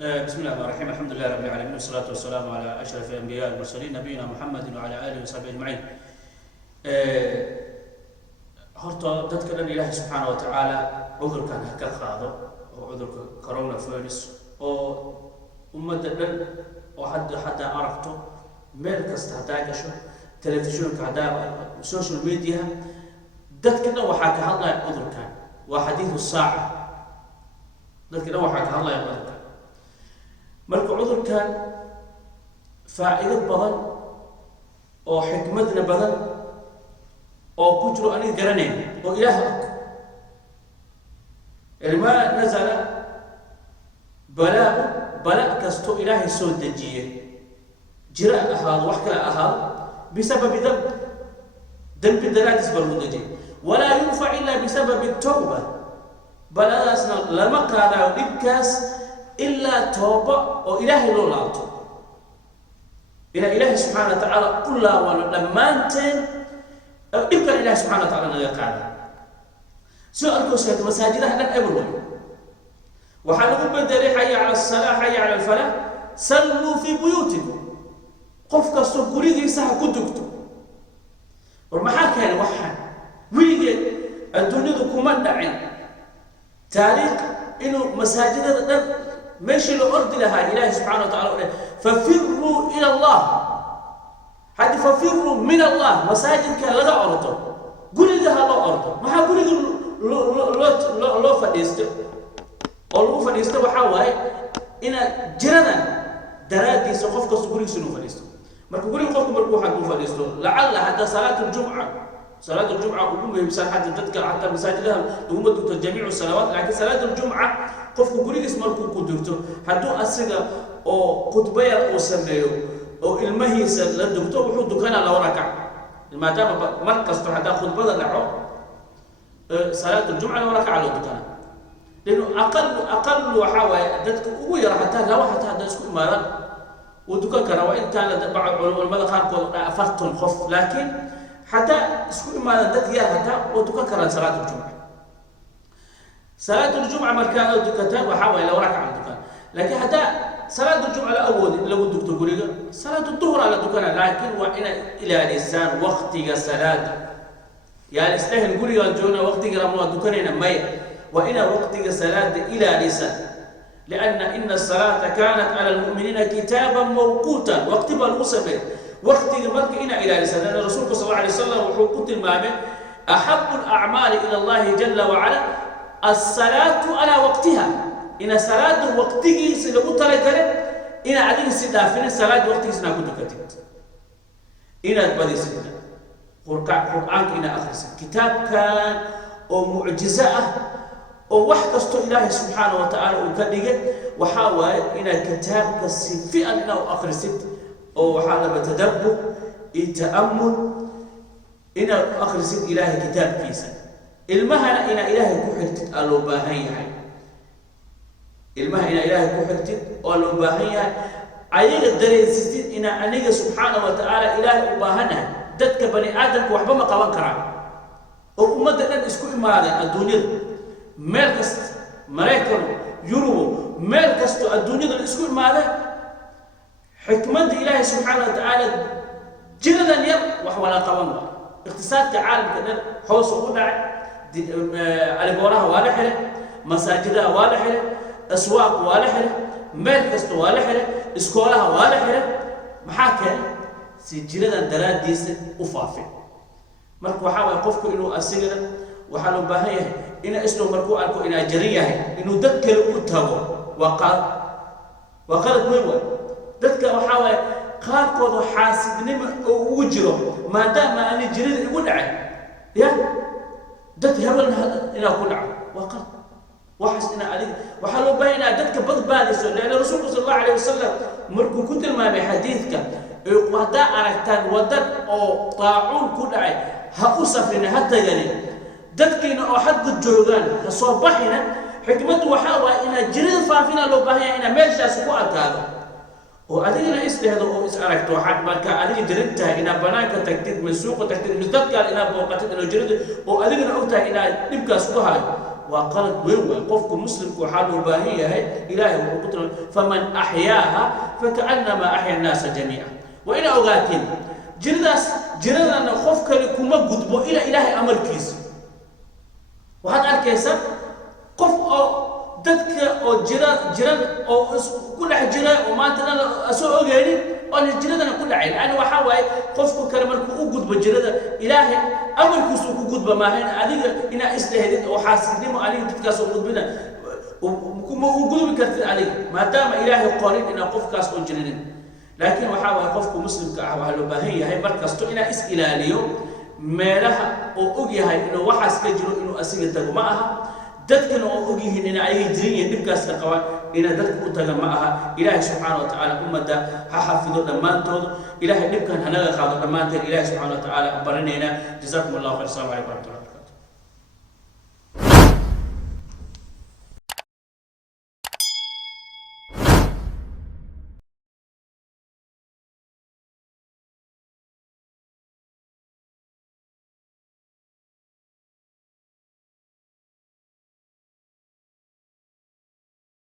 بسم الله الرحمن الرحيم الحمد لله رب العالمين والصلاة والسلام على أشرف الأنبياء والمرسلين نبينا محمد وعلى آله وصحبه أجمعين. horta dadka dhan ilaahay subxaana wa tacaala cudurkan ha ka qaado oo cudurka coronavirus oo ummadda dhan oo hadda aragto meel kasta haddaa gasho telefishinka haddaa social media dadka dhan waxaa ka hadlaya cudurkan waa xadiidu saaca dadka dhan waxaa ka hadlaya cudurkan marka cudurkan faa'iido badan oo xikmadna badan oo ku jiro aniga garanayn oo ilaah og ilmaa nazala balaa kasto ilaahay soo dejiyey jira ahaado wax kale ahaado bisababi dambi daraadis baa lagu dejiyey walaa yunfac ilaa bisababi tawba baladaasna lama qaadayo dhibkaas ilaa tooba oo ilaahay loo laabto ilaa ilaahay subxaana wa tacaala u laabano dhammaanteen dhibkan ilaahay subxana wa tacaala naga qaada soo arkooseeto masaajidaha dhan everywhere waxaa lagu bedelay xaya cala asalaa xaya cala alfalaah salluu fii buyuutikum qof kastoo gurigiisa ha ku dugto war maxaa keenay waxaan weligeed adduunyadu kuma dhacin taariikh inuu masaajidada dhan meeshii la ordi lahaa ilaahay subxana wa tacala u leh fafiruu ila allah haddi fafiruu min allah masaajidka laga ordo guriga ha loo ordo maxaa guriga loo fadhiisto oo lagu fadhiisto waxaa waaye inaad jiradan daraaddiisa qof kasta gurigiisa inuu fadhiisto marka guriga qofku markuu waxaad u fadhiisto lacalla hadda salaat aljumca ugu muhiimsan hadda dadka hataa masaajidaha laguma dugto jamiicu salawaat laakiin salaat aljumca qofku gurigiis markuu ku dugto hadduu asiga oo khudbayar uu sameeyo oo ilmahiisa la dugto wuxuu dukanaa laba rakac maadaama mar kasto haddaa khudbada dhaco salaat aljumca laba rakaca loo dukanaa لأنه أقل وحاوى ذاتك ويرى حتى لو حتى هذا يسكت ماذا وتكرر وإن كان بعض العلماء قالوا أفرتم خف لكن حتى يسكت ماذا ذات يا حتى وتكرر صلاة الجمعة صلاة الجمعة مركان الدكتور وحاوى لو ركع الدكان لكن حتى صلاة الجمعة الأول لو الدكتور قريقة صلاة الظهر على الدكان لكن وإن إلى لسان وقت صلاة يعني استهل قريقة الجونة وقت رمضان الدكان مية وإن وقت صلاة إلى لسان لأن إن الصلاة كانت على المؤمنين كتابا موقوتا وقت بالمسبب وقت المرك إلى لسان لأن الرسول صلى الله عليه وسلم وحقوق المامن أحب الأعمال إلى الله جل وعلا الصلاة على وقتها إن صلاة وقته سلقوا تركله إن عدل السدافين الصلاة وقته سنكون كتبت إن البدي سنة قرآن إن آخر كتاب كان أو معجزة oo wax kasto ilaahay subxaanahu wa ta'ala uu ka dhigay waxa waaye inaad kitaabka si fiican inaad u akhrisid oo waxaa laba tadabbur iyo ta'ammul inaad u akhrisid ilaahay kitaabkiisa ilmahana inaad ilaahay ku xirtid aa loo baahan yahay ilmaha inaad ilaahay ku xirtid oo loo baahan yahay ayaga dareensitid inaad aniga subxaanahu wa ta'ala ilaahay u baahanahay dadka bani aadamka waxba ma qaban karaan oo ummadda dhan isku imaadeen adduunyada meel kasta maraykan yurubo meel kasto adduunyada isku imaada xikmadda ilaahay subxaana wa tacaala jiradan yar wax wala qaban waa iqtisaadka caalamka dhan hoos ugu dhacay alibooraha waa la xiray masaajidaha waa la xiray aswaaq waa la xiray meel kasta waa la xiray iskoolaha waa la xiray maxaa keenay si jiradan daraaddiisa u faafin marka waxaa waay qofku inuu asigana waxaa loo baahan yahay ina islo markuu arko inaa jaran yahay inuu dad kale u tago waa qalad weyn waay dadka waxaa waaye qaarkooda xaasidnimo oo ugu jiro maadaama aani jirida igu dhacay ya dad hebel inaa ku dhaco waa qalad waxaas inaa adiga waxaa loo baahan inaa dadka badbaadiso leanna rasuulku sal allahu alayh wasalam markuu ku tilmaamay xadiidka haddaa aragtaan wadan oo daacuun ku dhacay ha u safrina ha taganin dadkiina oo xadgud joogaan ha soo baxina xikmaddu waxaa waaye inaad jirida faafina loo baahan yahay inaad meeshaas ku adkaado oo adigana isdhehdo oo is aragto waxaad markaa adiga jirin tahay inaad banaanka tagtid ma suuqa tagtid mis dadkaada inaad booqatid inoo jirida oo adigana og tahay inaad dhibkaas ku hayo وقالت وين قفك مسلم وحاله باهية هي إلهي وقتل فمن أحياها فكأنما أحيا الناس جميعا وإن أوقاتين جردنا خوفك لكم قدبوا إلى إلهي أمر كيس وهذا الكيس قف أو دتك أو جرد أو كل جرد وما تنا أسوء غيري أو جردنا كل عين أنا وحاول قفك كلامك وجود بجرد إلهي أمر كيس وجود بما هنا عليك إن استهدت أو حاسدني ما عليك تتكاسو قدبنا وجود بكثير عليك ما دام إلهي قارين إن قفك كاس أجرين لكن وحاول قفك مسلم كأهل باهية هي مركز تو إن إسئلاليو meelaha oo og yahay inuu waxaas ka jiro inuu asiga tago ma aha dadkana oo og yihiin in ay jireen dibkaas ka qabaan in dadku u taga ma aha ilaahay subhanahu wa ta'ala ummada ha xafido dhamaantood ilaahay dibkan hanaga qaado dhamaanteen ilaahay subhanahu wa ta'ala baranayna jazakumullahu khairan. Assalamu alaykum wa rahmatullahi.